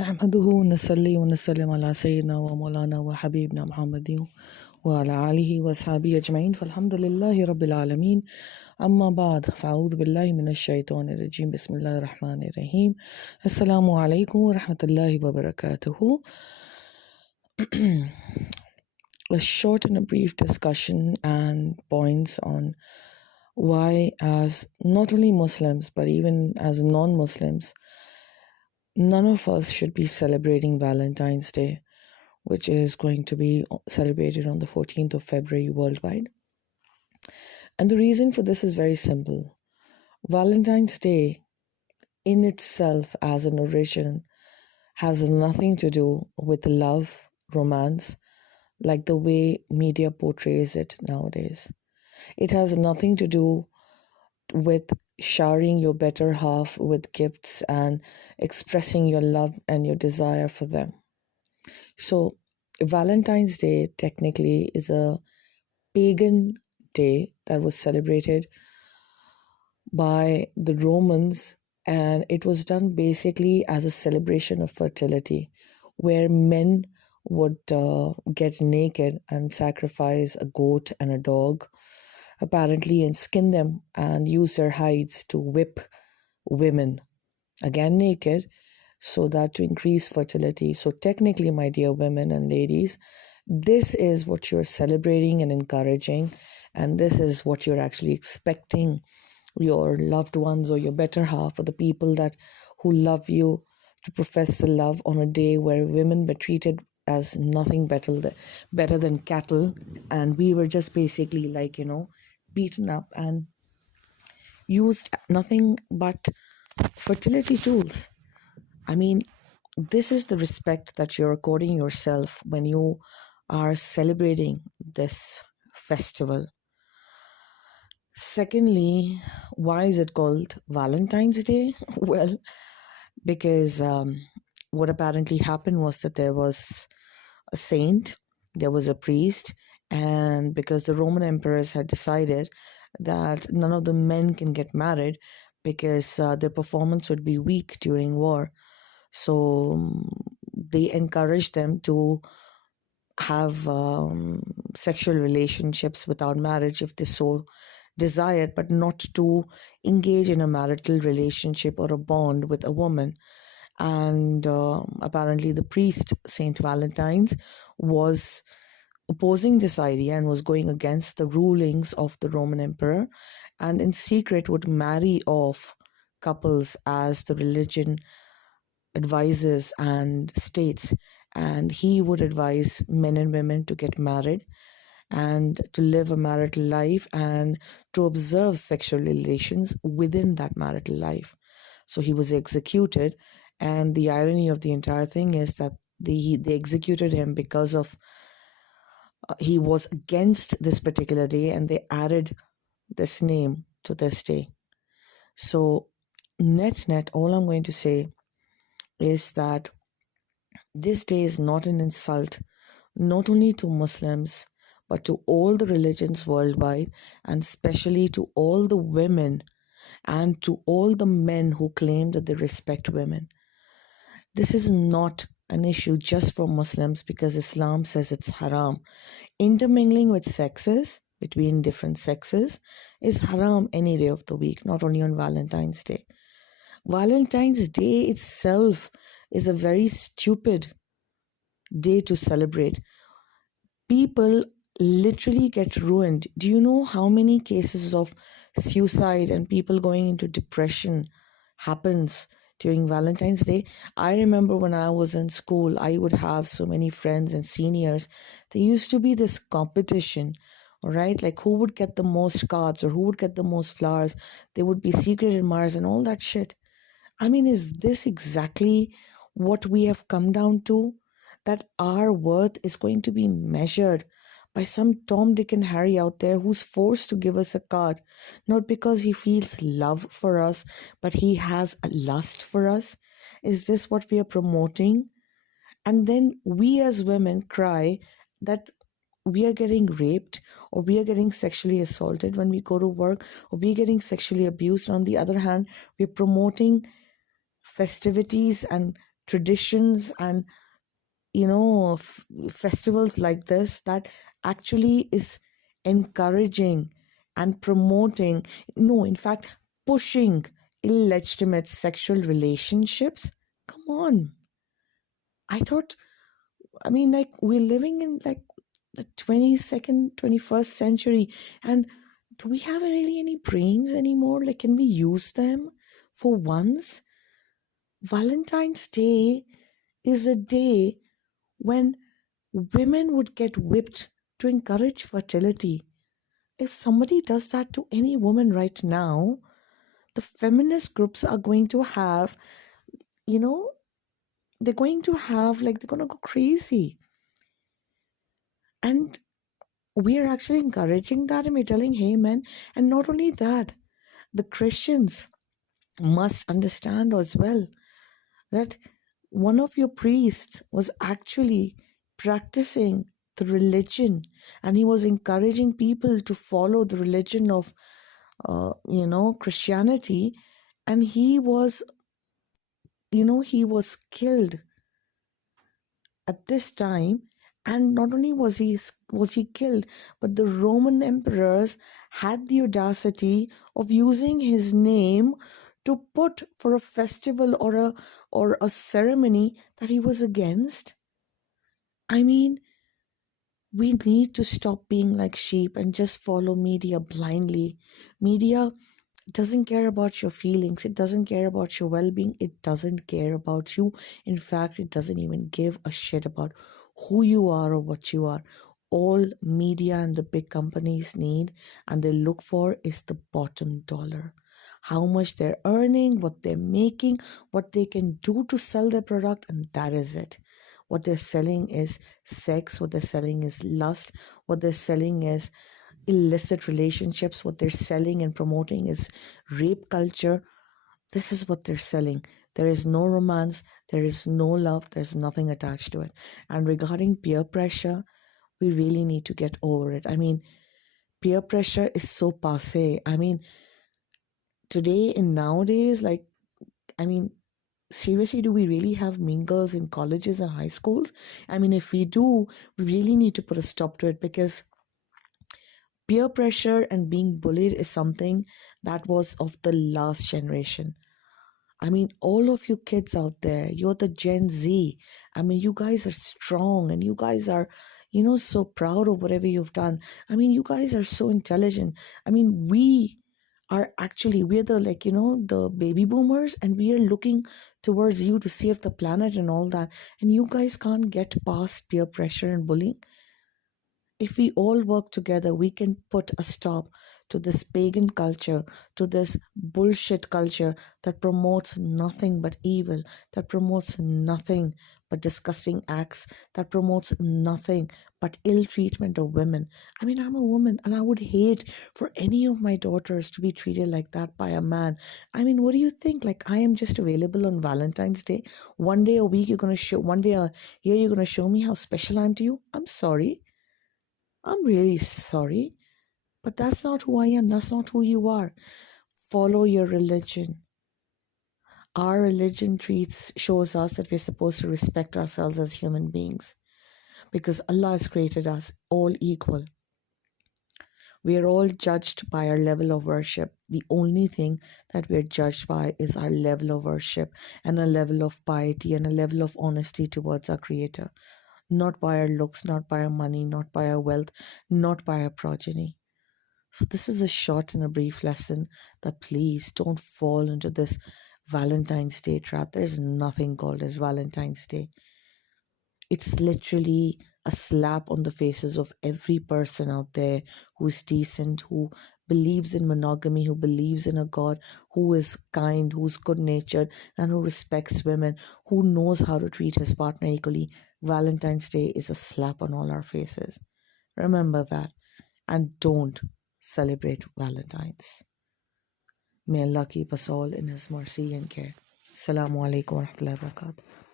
نحمده ونصلي ونسلم على سيدنا ومولانا وحبيبنا محمد وعلى آله وأصحابه أجمعين فالحمد لله رب العالمين أما بعد فأعوذ بالله من الشيطان الرجيم بسم الله الرحمن الرحيم السلام عليكم ورحمة الله وبركاته. A short and a brief discussion and points on why, as not only Muslims but even as non-Muslims, none of us should be celebrating Valentine's Day, which is going to be celebrated on the 14th of February worldwide. And the reason for this is very simple. Valentine's Day in itself as an origin has nothing to do with love, romance, like the way media portrays it nowadays. It has nothing to do with showering your better half with gifts and expressing your love and your desire for them. So Valentine's Day technically is a pagan day that was celebrated by the Romans, and it was done basically as a celebration of fertility, where men would get naked and sacrifice a goat and a dog, apparently, and skin them and use their hides to whip women, again naked, so that to increase fertility. So technically, my dear women and ladies, this is what you're celebrating and encouraging, and this is what you're actually expecting your loved ones or your better half or the people that who love you to profess the love on a day where women were treated as nothing better than cattle, and we were just basically beaten up and used nothing but fertility tools. I mean, this is the respect that you're according yourself when you are celebrating this festival. Secondly, why is it called Valentine's Day? Well, because what apparently happened was that there was a saint, there was a priest, and because the Roman emperors had decided that none of the men can get married because their performance would be weak during war. So they encouraged them to have sexual relationships without marriage if they so desired, but not to engage in a marital relationship or a bond with a woman. And apparently the priest, Saint Valentine's, was opposing this idea and was going against the rulings of the Roman emperor, and in secret would marry off couples as the religion advises and states. And he would advise men and women to get married and to live a marital life and to observe sexual relations within that marital life. So he was executed, and the irony of the entire thing is that they executed him because of he was against this particular day, and they added this name to this day. So net, all I'm going to say is that this day is not an insult, not only to Muslims, but to all the religions worldwide, and especially to all the women and to all the men who claim that they respect women. This is not an issue just for Muslims because Islam says it's haram. Intermingling with sexes, between different sexes, is haram any day of the week, not only on Valentine's Day. Valentine's Day itself is a very stupid day to celebrate. People literally get ruined. Do you know how many cases of suicide and people going into depression happens during Valentine's Day? I remember when I was in school, I would have so many friends and seniors. There used to be this competition, all right? Like who would get the most cards or who would get the most flowers. There would be secret admirers and all that shit. I mean, is this exactly what we have come down to? That our worth is going to be measured by some Tom, Dick, and Harry out there who's forced to give us a card, not because he feels love for us, but he has a lust for us? Is this what we are promoting? And then we as women cry that we are getting raped or we are getting sexually assaulted when we go to work, or we are getting sexually abused. On the other hand, we're promoting festivities and traditions and festivals like this that actually is encouraging and promoting, no, in fact, pushing illegitimate sexual relationships. Come on. I thought, I mean, like, we're living in like the 22nd, 21st century, and do we have really any brains anymore? Like, can we use them for once? Valentine's Day is a day when women would get whipped to encourage fertility. If somebody does that to any woman right now, the feminist groups are going to have, you know, they're going to have, like, they're going to go crazy. And we are actually encouraging that, and we're telling, hey, men. And not only that, the Christians must understand as well that one of your priests was actually practicing the religion, and he was encouraging people to follow the religion of Christianity, and he was killed at this time. And not only was he killed, but the Roman emperors had the audacity of using his name to put for a festival or a ceremony that he was against. I mean, we need to stop being like sheep and just follow media blindly. Media doesn't care about your feelings. It doesn't care about your well-being. It doesn't care about you. In fact, it doesn't even give a shit about who you are or what you are. All media and the big companies need and they look for is the bottom dollar. How much they're earning, what they're making, what they can do to sell their product, and that is it. What they're selling is sex. What they're selling is lust. What they're selling is illicit relationships. What they're selling and promoting is rape culture. This is what they're selling. There is no romance. There is no love. There's nothing attached to it. And regarding peer pressure, we really need to get over it. I mean, peer pressure is so passé. I mean, today and nowadays, like, I mean, seriously, do we really have mean girls in colleges and high schools? I mean, if we do, we really need to put a stop to it, because peer pressure and being bullied is something that was of the last generation. I mean, all of you kids out there, you're the Gen Z. I mean, you guys are strong and you guys are, so proud of whatever you've done. I mean, you guys are so intelligent. I mean, we're the, like, the baby boomers, and we are looking towards you to save the planet and all that. And you guys can't get past peer pressure and bullying. If we all work together, we can put a stop to this pagan culture, to this bullshit culture that promotes nothing but evil, that promotes nothing but disgusting acts, that promotes nothing but ill treatment of women. I mean, I'm a woman and I would hate for any of my daughters to be treated like that by a man. I mean, what do you think? Like, I am just available on Valentine's Day. One day a week, one day a year, you're going to show me how special I am to you? I'm sorry. I'm really sorry, but that's not who I am. That's not who you are. Follow your religion. Our religion shows us that we're supposed to respect ourselves as human beings, because Allah has created us all equal. We are all judged by our level of worship. The only thing that we're judged by is our level of worship and a level of piety and a level of honesty towards our Creator. Not by our looks, not by our money, not by our wealth, not by our progeny. So this is a short and a brief lesson that please don't fall into this Valentine's Day trap. There's nothing called as Valentine's Day. It's literally a slap on the faces of every person out there who's decent, who believes in monogamy, who believes in a God, who is kind, who's good-natured, and who respects women, who knows how to treat his partner equally. Valentine's Day is a slap on all our faces. Remember that. And don't celebrate Valentine's. May Allah keep us all in His mercy and care. Assalamu alaikum wa rahmatullahi wa barakatuh.